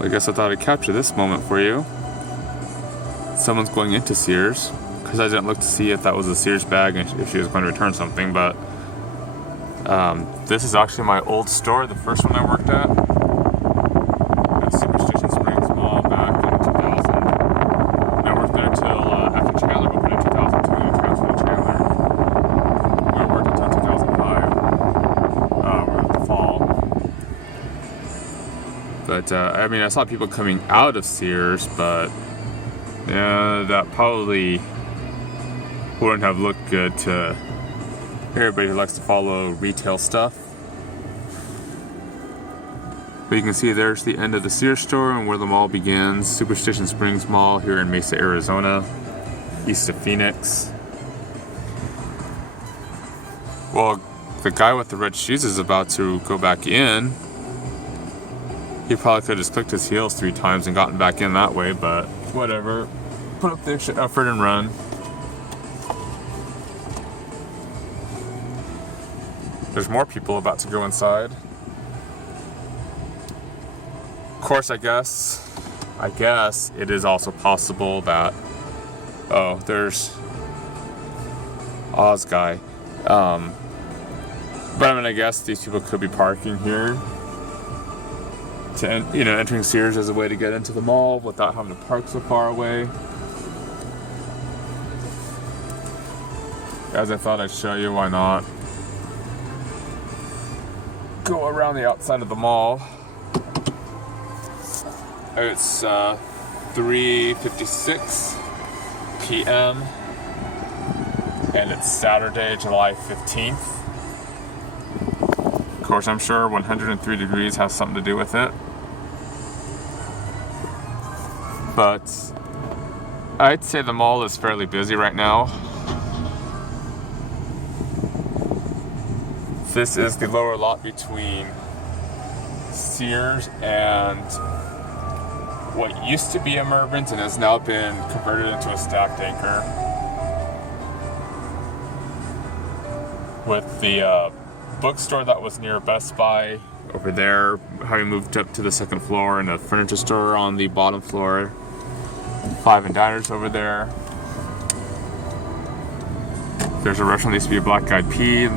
I guess I thought I'd capture this moment for you. Someone's going into Sears, because I didn't look to see if that was a Sears bag and if she was going to return something, but this is actually my old store, the first one I worked at. Superstition Springs Mall back in 2000. And I worked there until after Chandler opened in 2002 and I transferred to Chandler. We worked until 2005, the fall. But I mean, I saw people coming out of Sears, but yeah, that probably wouldn't have looked good to everybody who likes to follow retail stuff. But you can see there's the end of the Sears store and where the mall begins. Superstition Springs Mall here in Mesa, Arizona, east of Phoenix. Well, the guy with the red shoes is about to go back in. He probably could have just clicked his heels 3 times and gotten back in that way, but whatever. Put up the extra effort and run. There's more people about to go inside. Of course, I guess it is also possible that, oh, there's Oz guy. But I mean, I guess these people could be parking here to, entering Sears as a way to get into the mall without having to park so far away. As I thought I'd show you, why not? Go around the outside of the mall. It's 3:56 p.m. and it's Saturday, July 15th. Of course, I'm sure 103 degrees has something to do with it. But I'd say the mall is fairly busy right now. This is the lower lot between Sears and what used to be a Mervyn's and has now been converted into a stacked anchor. With the bookstore that was near Best Buy over there, having moved up to the 2nd floor, and a furniture store on the bottom floor. 5 and Diners over there. There's a restaurant that used to be a Black Eyed Pea,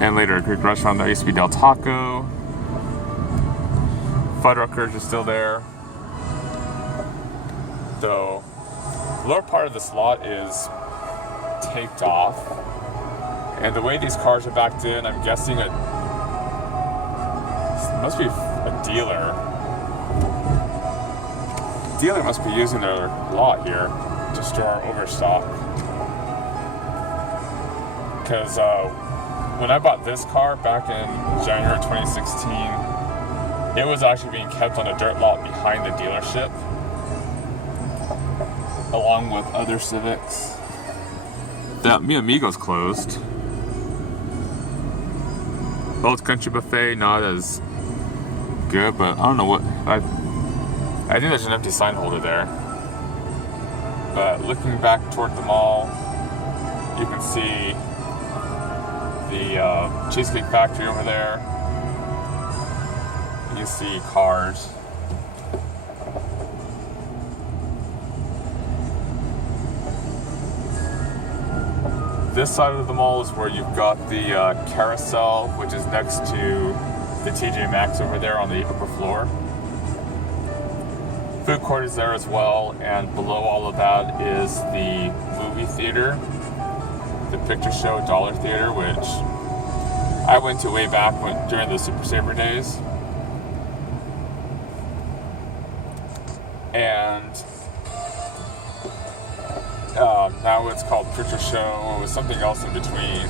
and later a Greek restaurant that used to be Del Taco. Fuddruckers is still there. Though, the lower part of this lot is taped off. And the way these cars are backed in, I'm guessing it must be a dealer. The dealer must be using their lot here to store overstock. Because when I bought this car back in January 2016, it was actually being kept on a dirt lot behind the dealership, along with other Civics. That Mi Amigo's closed. Old Country Buffet, not as good, but I don't know what. I think there's an empty sign holder there. But looking back toward the mall, you can see the Cheesecake Factory over there. You see cars. This side of the mall is where you've got the carousel, which is next to the TJ Maxx over there on the upper floor. Food court is there as well, and below all of that is the movie theater, the Picture Show Dollar Theater, which I went to way back during the Super Saver days. And now it's called Picture Show with something else in between.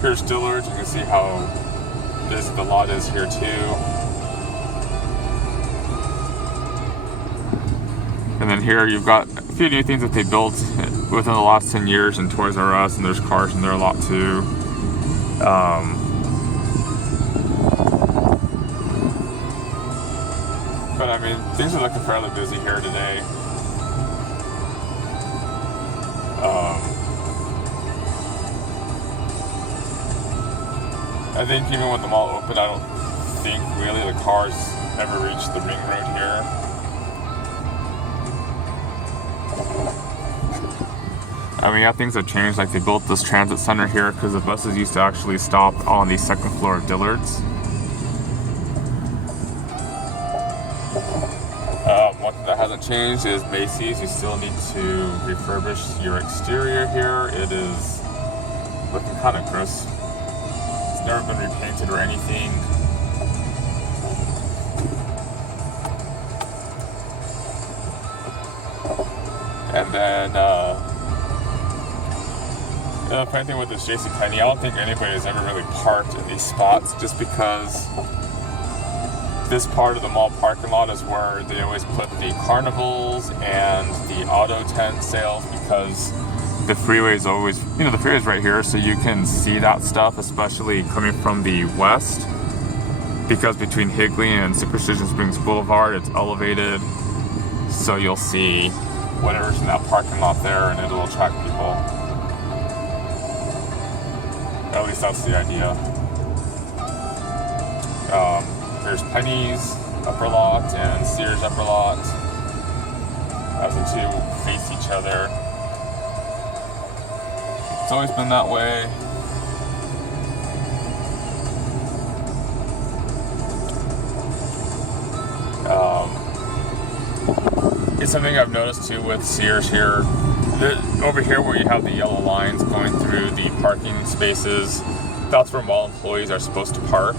Here's Dillard's. You can see how busy the lot is here too. And then here you've got a few new things that they built within the last 10 years in Toys R Us, and there's cars in there a lot too. But I mean, things are looking fairly busy here today. I think even when the mall opened, I don't think really the cars ever reach the ring road here. I mean, yeah, things have changed. Like, they built this transit center here because the buses used to actually stop on the second floor of Dillard's. One thing that hasn't changed is Macy's. You still need to refurbish your exterior here. It is looking kind of gross. It's never been repainted or anything. And then, the funny thing with this JCPenney, I don't think anybody has ever really parked in these spots just because this part of the mall parking lot is where they always put the carnivals and the auto tent sales, because the freeway is always, the freeway is right here, so you can see that stuff, especially coming from the west, because between Higley and Superstition Springs Boulevard, it's elevated, so you'll see whatever's in that parking lot there, and it'll attract people. At least that's the idea. There's Penny's upper lot and Sears upper lot as the two face each other. It's always been that way. It's something I've noticed too with Sears here. Over here where you have the yellow lines going through the parking spaces, that's where mall employees are supposed to park.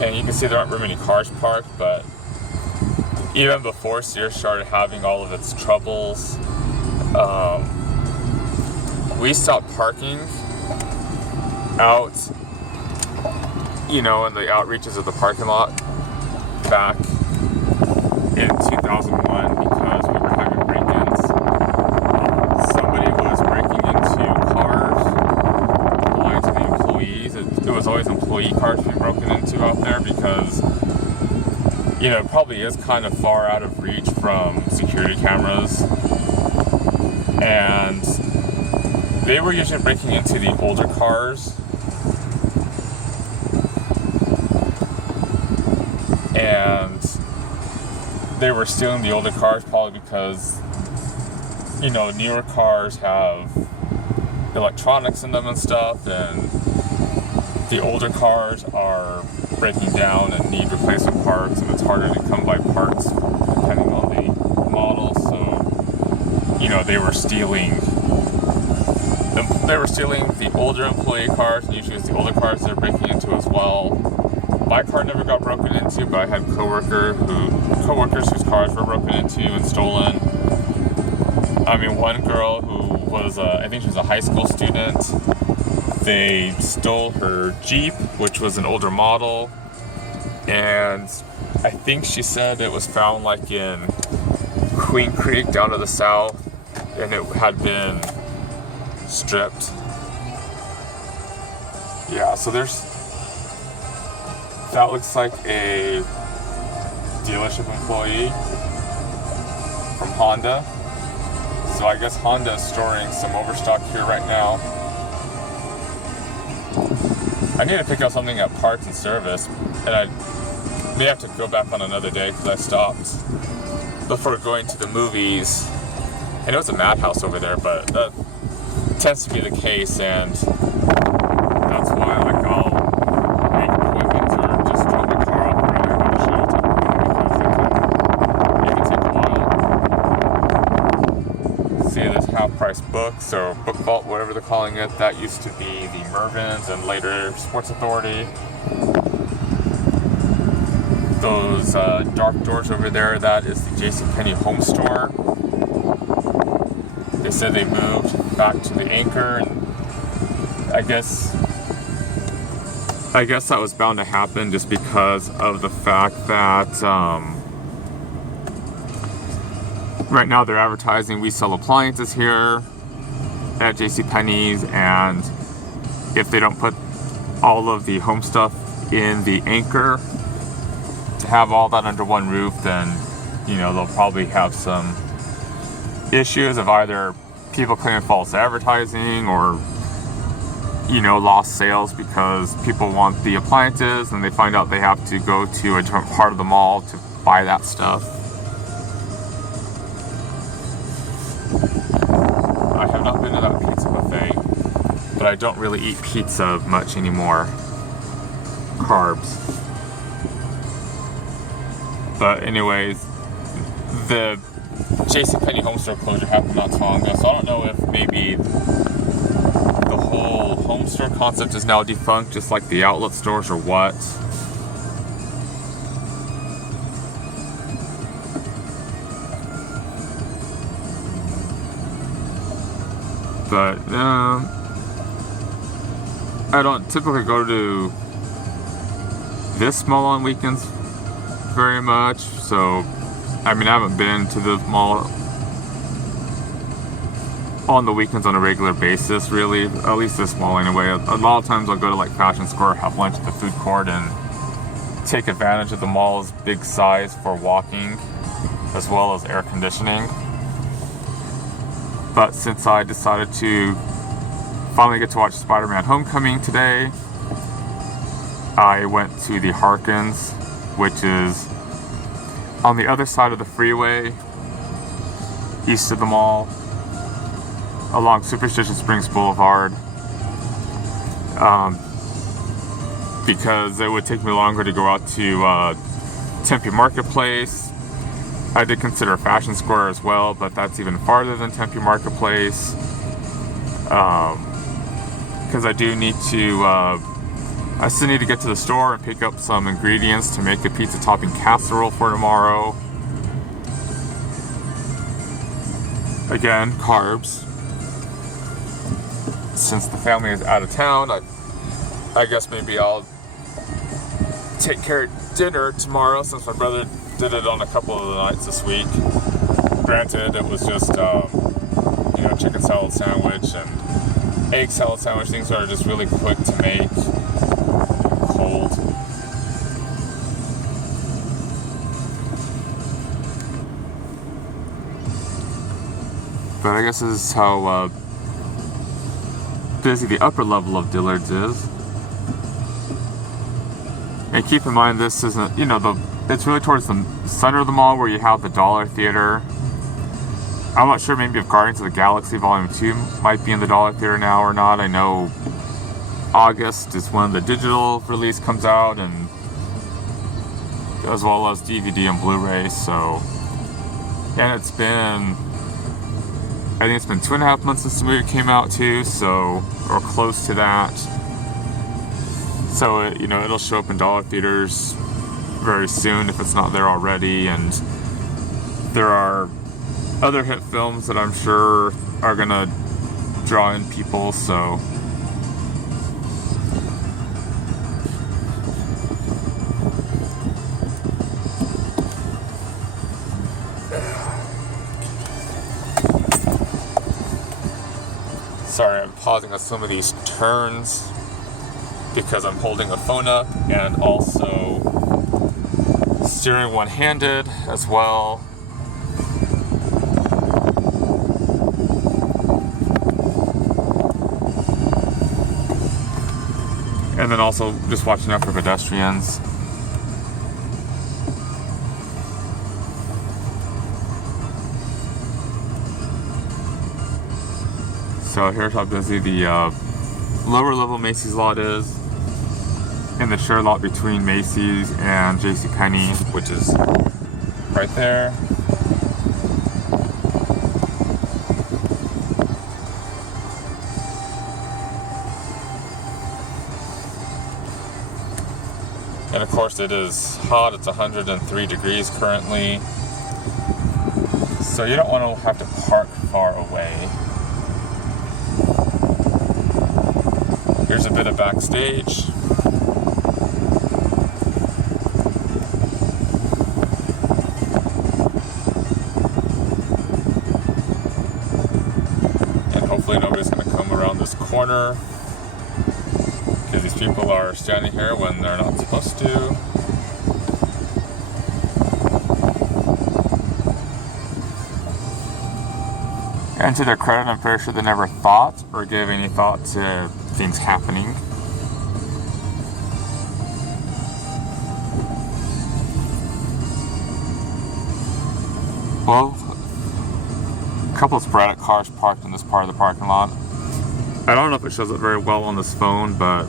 And you can see there aren't very many cars parked, but even before Sears started having all of its troubles, we stopped parking out, in the outreaches of the parking lot back in 2001 because we were having break-ins. Somebody was breaking into cars belonging to the employees. It was always employee cars being broken into out there because, it probably is kind of far out of reach from security cameras. And they were usually breaking into the older cars. And they were stealing the older cars probably because, newer cars have electronics in them and stuff, and the older cars are breaking down and need replacement parts, and it's harder to come by parts depending on the model. So, they were stealing the older employee cars, and usually it's the older cars they're breaking into as well. My car never got broken into, but I had coworkers whose cars were broken into and stolen. I mean, one girl who was, I think she was a high school student, they stole her Jeep, which was an older model, and I think she said it was found like in Queen Creek down to the south, and it had been stripped. Yeah, so that looks like a dealership employee from Honda. So I guess Honda is storing some overstock here right now. I need to pick up something at parts and service, and I may have to go back on another day because I stopped before going to the movies. I know it's a madhouse over there, but that tends to be the case, and that's why I'll make appointments or just drop my car off early and go to Shelton because it can take a while. See, there's half-price books or Book Vault, whatever they're calling it. That used to be the Mervyn's and later Sports Authority. Those dark doors over there, that is the JCPenney home store. They said they moved back to the Anchor, and I guess that was bound to happen just because of the fact that right now they're advertising we sell appliances here at JCPenney's, and if they don't put all of the home stuff in the Anchor to have all that under one roof, then they'll probably have some issues of either people claiming false advertising or lost sales because people want the appliances and they find out they have to go to a different part of the mall to buy that stuff. I have not been to that pizza buffet, but I don't really eat pizza much anymore. Carbs. But anyways, the JCPenney home store closure happened not too long ago, so I don't know if maybe the whole home store concept is now defunct, just like the outlet stores, or what. But I don't typically go to this mall on weekends very much, so I haven't been to the mall on the weekends on a regular basis, really, at least this mall anyway. A lot of times I'll go to like Fashion Square, have lunch at the food court, and take advantage of the mall's big size for walking as well as air conditioning. But since I decided to finally get to watch Spider-Man Homecoming today, I went to the Harkins, which is on the other side of the freeway, east of the mall, along Superstition Springs Boulevard, because it would take me longer to go out to Tempe Marketplace. I did consider Fashion Square as well, but that's even farther than Tempe Marketplace, because I do need to I still need to get to the store and pick up some ingredients to make a pizza topping casserole for tomorrow. Again, carbs. Since the family is out of town, I guess maybe I'll take care of dinner tomorrow, since my brother did it on a couple of the nights this week. Granted, it was just chicken salad sandwich and egg salad sandwich. Things are just really quick to make. Cold. But I guess this is how busy the upper level of Dillard's is. And keep in mind, this isn't, it's really towards the center of the mall where you have the Dollar Theater. I'm not sure maybe if Guardians of the Galaxy Volume 2 might be in the Dollar Theater now or not. I know August is when the digital release comes out, and as well as DVD and Blu-ray. So, and it's been, I think it's been 2.5 months since the movie came out too, so, or close to that. So it'll show up in dollar theaters very soon if it's not there already. And there are other hit films that I'm sure are gonna draw in people, so. Sorry, I'm pausing on some of these turns because I'm holding the phone up and also steering one-handed as well. And then also just watching out for pedestrians. So here's how busy the lower level Macy's lot is, in the share lot between Macy's and JCPenney, which is right there. And of course it is hot, it's 103 degrees currently. So you don't want to have to park far away. Here's a bit of backstage. And hopefully nobody's going to come around this corner, because these people are standing here when they're not supposed to. And to their credit, I'm pretty sure they never thought or gave any thought to things happening. Well, a couple of sporadic cars parked in this part of the parking lot. I don't know if it shows up very well on this phone, but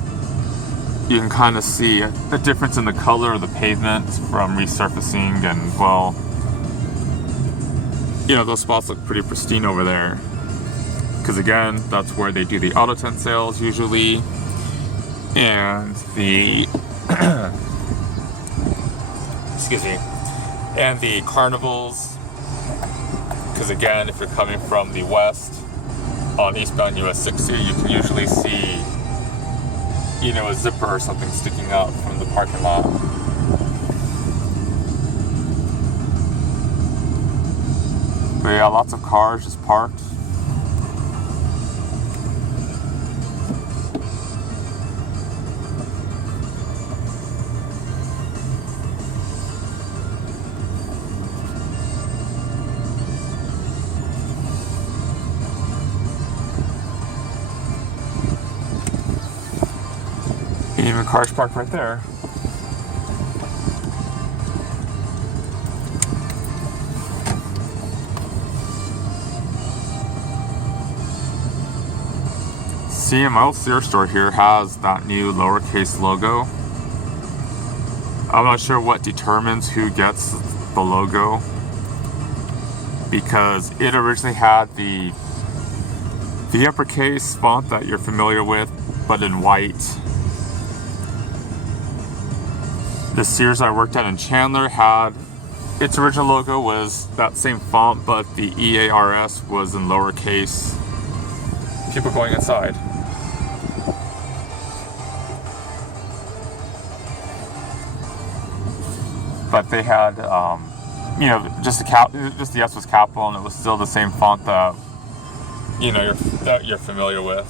you can kind of see the difference in the color of the pavement from resurfacing, and well, you know, those spots look pretty pristine over there. Because again, that's where they do the auto tent sales usually, and the excuse me, and the carnivals. Because again, if you're coming from the west on eastbound US 60, you can usually see, you know, a zipper or something sticking out from the parking lot. But yeah, lots of cars just parked. Even cars parked right there. CMO Sears store here has that new lowercase logo. I'm not sure what determines who gets the logo, because it originally had the uppercase font that you're familiar with, but in white. The Sears I worked at in Chandler had, its original logo was that same font, but the EARS was in lowercase. People going inside. But they had, you know, just the S was capital, and it was still the same font that, you know, that you're familiar with.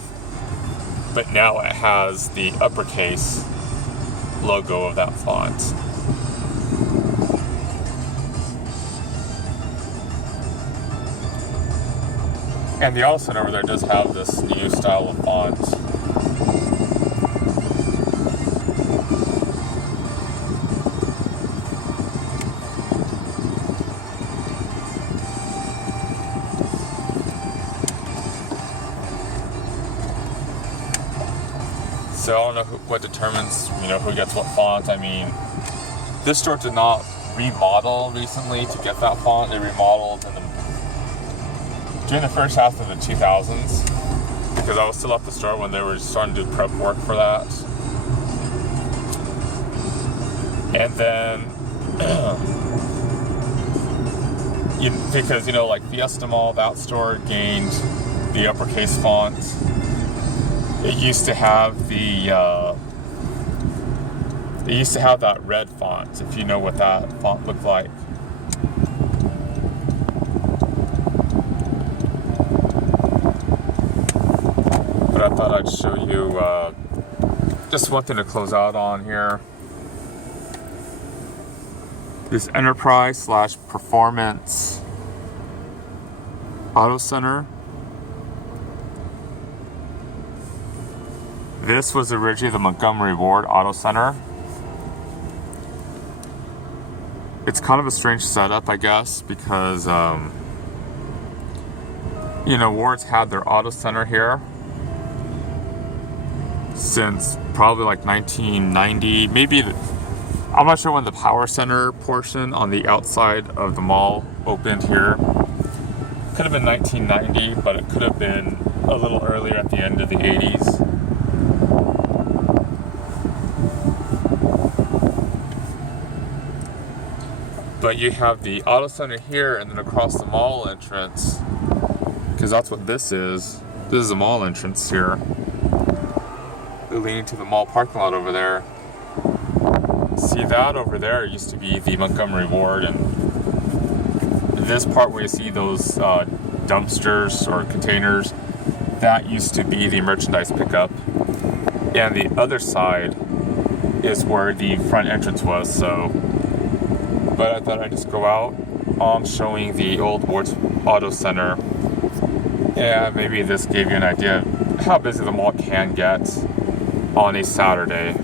But now it has the uppercase logo of that font. And the auto center over there does have this new style of font. So I don't know what determines, you know, who gets what font. I mean, this store did not remodel recently to get that font. They remodeled during the first half of the 2000s, because I was still at the store when they were starting to do prep work for that. And then, because, you know, like Fiesta Mall, that store gained the uppercase font. It used to have that red font, if you know what that font looked like. But I thought I'd show you just one thing to close out on here. This Enterprise / Performance Auto Center. This was originally the Montgomery Ward Auto Center. It's kind of a strange setup, I guess, because, you know, Ward's had their auto center here since probably like 1990. Maybe, I'm not sure when the Power Center portion on the outside of the mall opened here. Could have been 1990, but it could have been a little earlier at the end of the 80s. But you have the auto center here, and then across the mall entrance, because that's what this is. This is the mall entrance here, leading to the mall parking lot over there. See, that over there used to be the Montgomery Ward, and this part where you see those dumpsters or containers, that used to be the merchandise pickup. And the other side is where the front entrance was, so. But I thought I'd just go out showing the old Ward's Auto Center, and maybe this gave you an idea how busy the mall can get on a Saturday.